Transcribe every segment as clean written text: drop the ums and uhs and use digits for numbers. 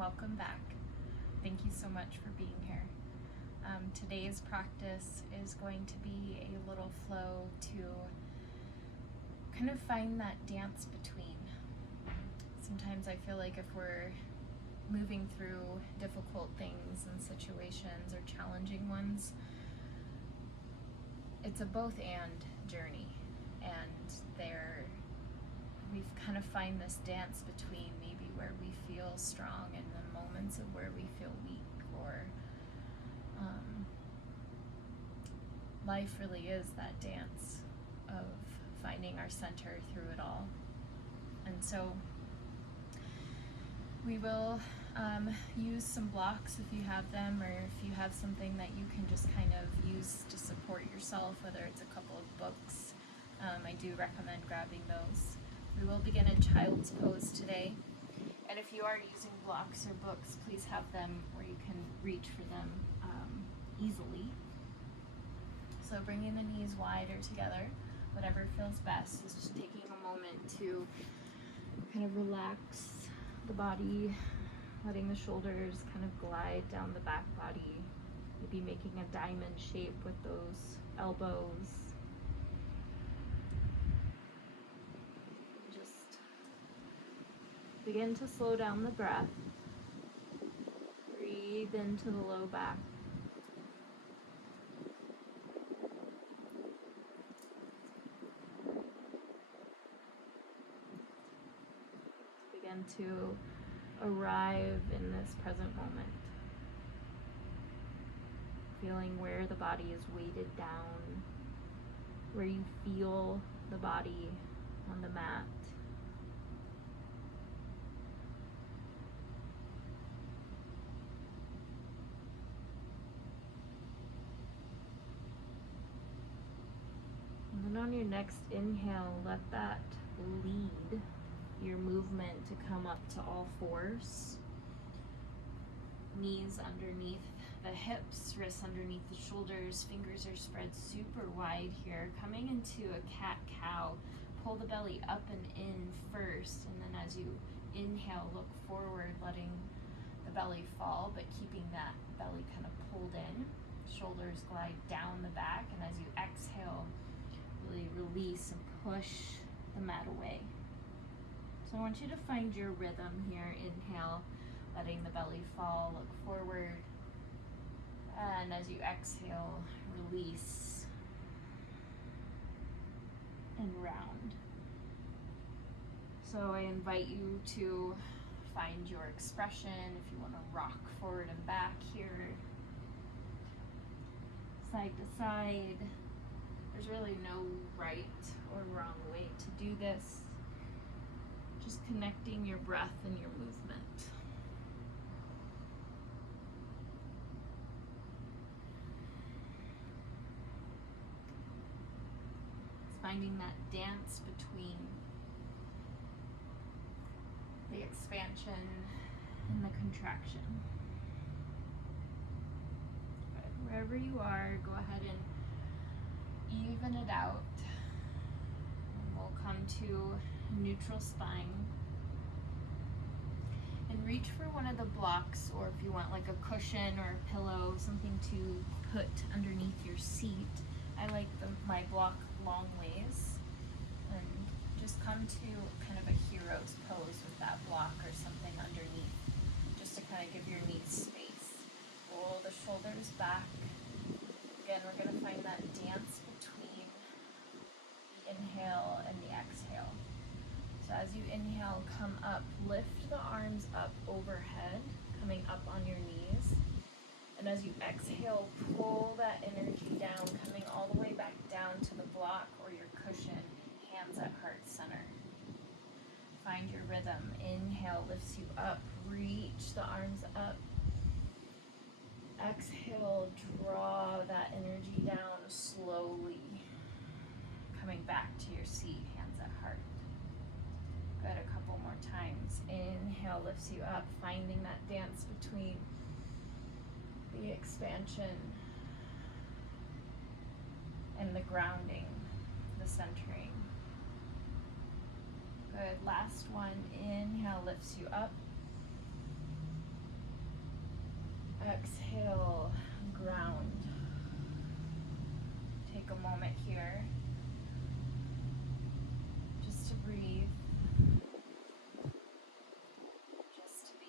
welcome back. Thank you so much for being here. Today's practice is going to be a little flow to kind of find that dance between. Sometimes I feel like if we're moving through difficult things and situations or challenging ones, it's a both and journey, and we've kind of find this dance between maybe where we feel strong and the moments of where we feel weak, or life really is that dance of finding our center through it all. And so we will use some blocks if you have them, or if you have something that you can just kind of use to support yourself, whether it's a couple of books. I do recommend grabbing those. We will begin in child's pose today, and if you are using blocks or books, please have them where you can reach for them easily. So bringing the knees wider together, whatever feels best, is just taking a moment to kind of relax the body, letting the shoulders kind of glide down the back body, maybe making a diamond shape with those elbows. Just begin to slow down the breath. Breathe into the low back. Begin to arrive in this present moment. Feeling where the body is weighted down, where you feel the body on the mat. And then on your next inhale, let that lead your movement to come up to all fours. Knees underneath the hips, wrists underneath the shoulders, fingers are spread super wide here. Coming into a cat-cow, pull the belly up and in first, and then as you inhale, look forward, letting the belly fall, but keeping that belly kind of pulled in. Shoulders glide down the back, and as you exhale, really release and push the mat away. So I want you to find your rhythm here. Inhale, letting the belly fall, look forward. And as you exhale, release and round. So I invite you to find your expression. If you want to rock forward and back here, side to side. There's really no right or wrong way to do this. Just connecting your breath and your movement. It's finding that dance between the expansion and the contraction. Good. Wherever you are, go ahead and even it out. And we'll come to neutral spine, and reach for one of the blocks, or if you want like a cushion or a pillow, something to put underneath your seat. I like my block long ways, and just come to kind of a hero's pose with that block or something underneath, just to kind of give your knees space. Roll the shoulders back. Again, we're going to find that dance between the inhale and the exhale. So as you inhale, come up, lift the arms up overhead, coming up on your knees. And as you exhale, pull that energy down, coming all the way back down to the block or your cushion, hands at heart center. Find your rhythm. Inhale lifts you up, reach the arms up. Exhale, draw that energy down slowly, coming back to your seat, hands at heart. Good, a couple more times. Inhale lifts you up, finding that dance between the expansion and the grounding, the centering. Good, last one. Inhale lifts you up. Exhale, ground. Take a moment here just to breathe, just to be.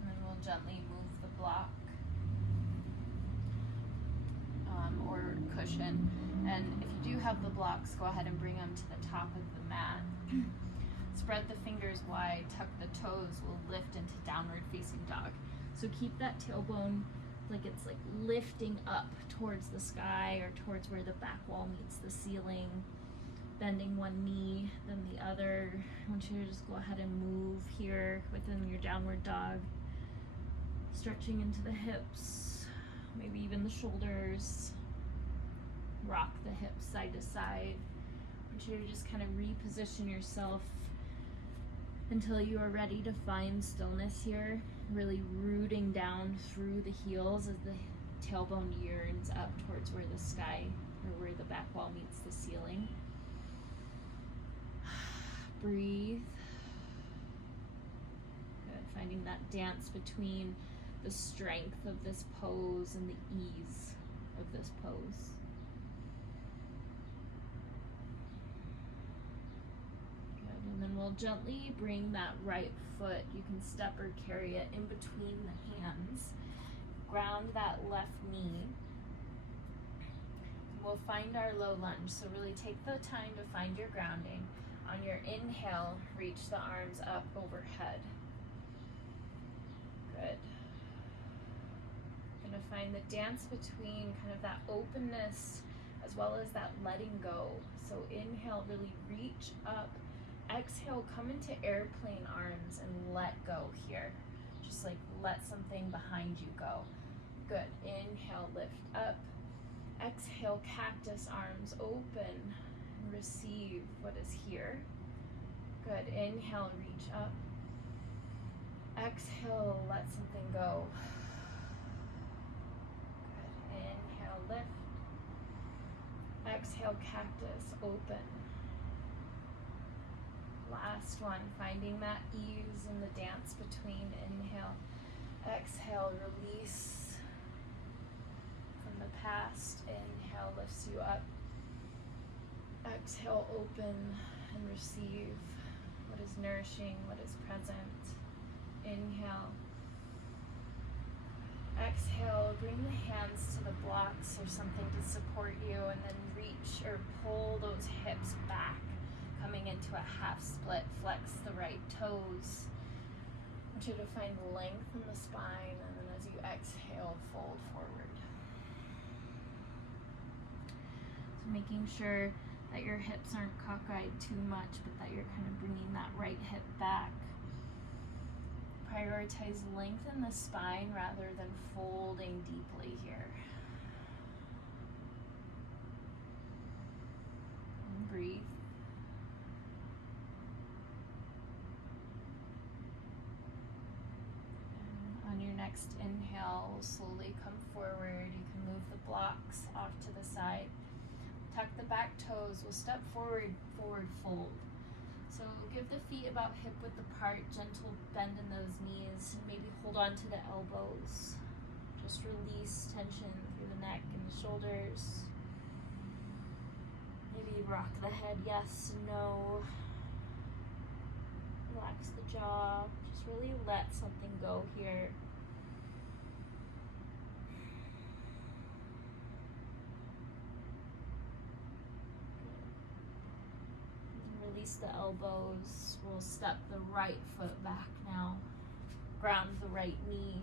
And then we'll gently move the block or cushion. And if you do have the blocks, go ahead and bring them to the top of the mat. Spread the fingers wide, tuck the toes, we'll lift into downward facing dog. So keep that tailbone like it's like lifting up towards the sky or towards where the back wall meets the ceiling. Bending one knee, then the other. I want you to just go ahead and move here within your downward dog. Stretching into the hips, maybe even the shoulders. Rock the hips side to side. I want you to just kind of reposition yourself until you are ready to find stillness here, really rooting down through the heels as the tailbone yearns up towards where the sky or where the back wall meets the ceiling. Breathe. Good. Finding that dance between the strength of this pose and the ease of this pose. And then we'll gently bring that right foot, you can step or carry it in between the hands. Ground that left knee. We'll find our low lunge. So really take the time to find your grounding. On your inhale, reach the arms up overhead. Good. You're gonna find the dance between kind of that openness as well as that letting go. So inhale, really reach up. Exhale, come into airplane arms and let go here. Just like let something behind you go. Good. Inhale, lift up. Exhale, cactus arms open and receive what is here. Good. Inhale, reach up. Exhale, let something go. Good. Inhale, lift. Exhale, cactus open. Last one, finding that ease in the dance between inhale, exhale, release from the past. Inhale lifts you up. Exhale, open and receive what is nourishing, what is present. Inhale. Exhale, bring the hands to the blocks or something to support you, and then reach or pull those hips back. Coming into a half split, flex the right toes. I want you to find length in the spine, and then as you exhale, fold forward. So making sure that your hips aren't cockeyed too much, but that you're kind of bringing that right hip back. Prioritize length in the spine rather than folding deeply here. And breathe. On your next inhale, we'll slowly come forward. You can move the blocks off to the side. Tuck the back toes. We'll step forward, forward fold. So give the feet about hip width apart, gentle bend in those knees. Maybe hold on to the elbows. Just release tension through the neck and the shoulders. Maybe rock the head, yes, no. Relax the jaw. Just really let something go here. And release the elbows. We'll step the right foot back now. Ground the right knee.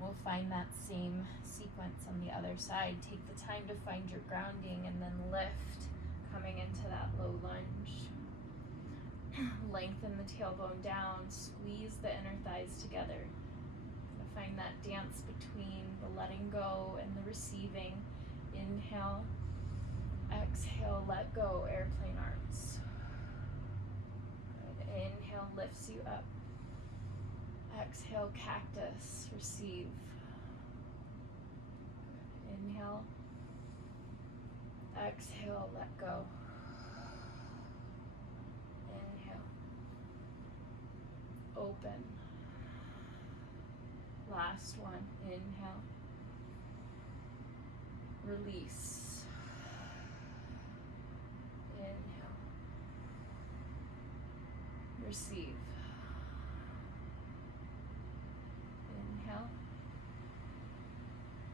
We'll find that same sequence on the other side. Take the time to find your grounding and then lift, coming into that low lunge. Lengthen the tailbone down, squeeze the inner thighs together. Find that dance between the letting go and the receiving. Inhale, exhale, let go, airplane arms. Good. Inhale lifts you up. Exhale, cactus, receive. Good. Inhale, exhale, let go. open. Last one, inhale. Release. Inhale. Receive. Inhale.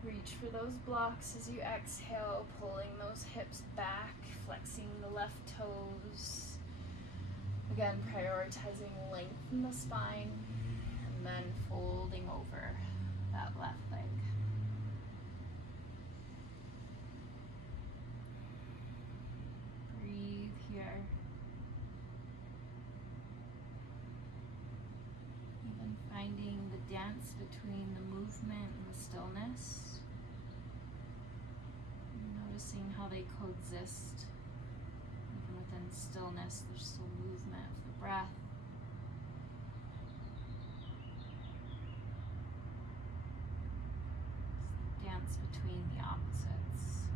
Reach for those blocks as you exhale, pulling those hips back, flexing the left toes. Again, prioritizing length in the spine, and then folding over that left leg. Breathe here. Even finding the dance between the movement and the stillness. Noticing how they coexist. Even within stillness, there's still movement of the breath. Dance between the opposites.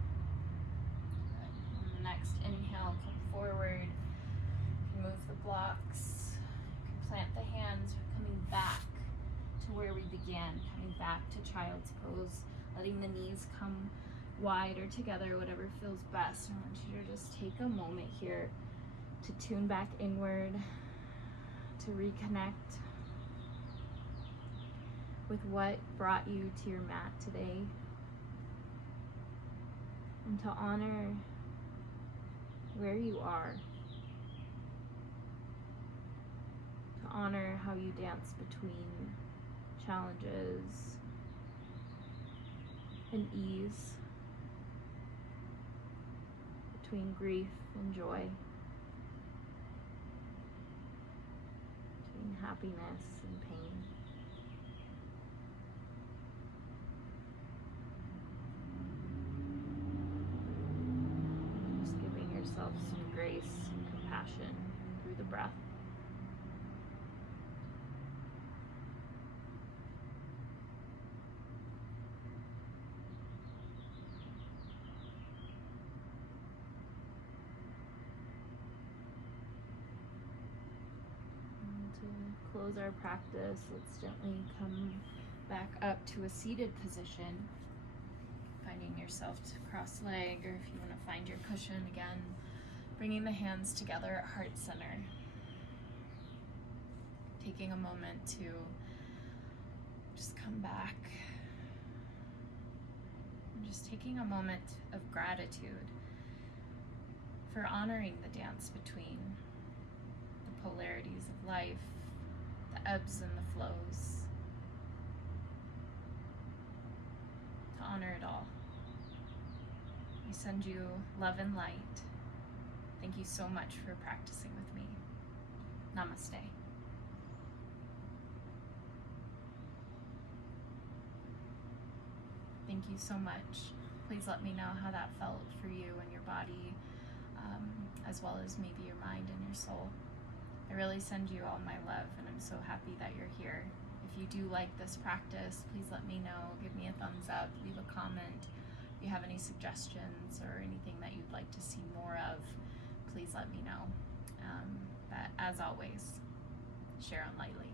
Good. On the next inhale, come forward. You can move the blocks. You can plant the hands, coming back to where we began, coming back to child's pose, letting the knees come wide or together, whatever feels best. I want you to just take a moment here to tune back inward, to reconnect with what brought you to your mat today, and to honor where you are, to honor how you dance between challenges and ease, between grief and joy, between happiness and pain. Just giving yourself some grace and compassion through the breath. Close our practice, let's gently come back up to a seated position, finding yourself to cross leg, or if you want to find your cushion again, bringing the hands together at heart center, taking a moment to just come back, and just taking a moment of gratitude for honoring the dance between the polarities of life, the ebbs and the flows, to honor it all. I send you love and light. Thank you so much for practicing with me. Namaste. Thank you so much. Please let me know how that felt for you and your body, as well as maybe your mind and your soul. I really send you all my love, and I'm so happy that you're here. If you do like this practice, please let me know. Give me a thumbs up, leave a comment. If you have any suggestions or anything that you'd like to see more of, please let me know. But as always, share on lightly.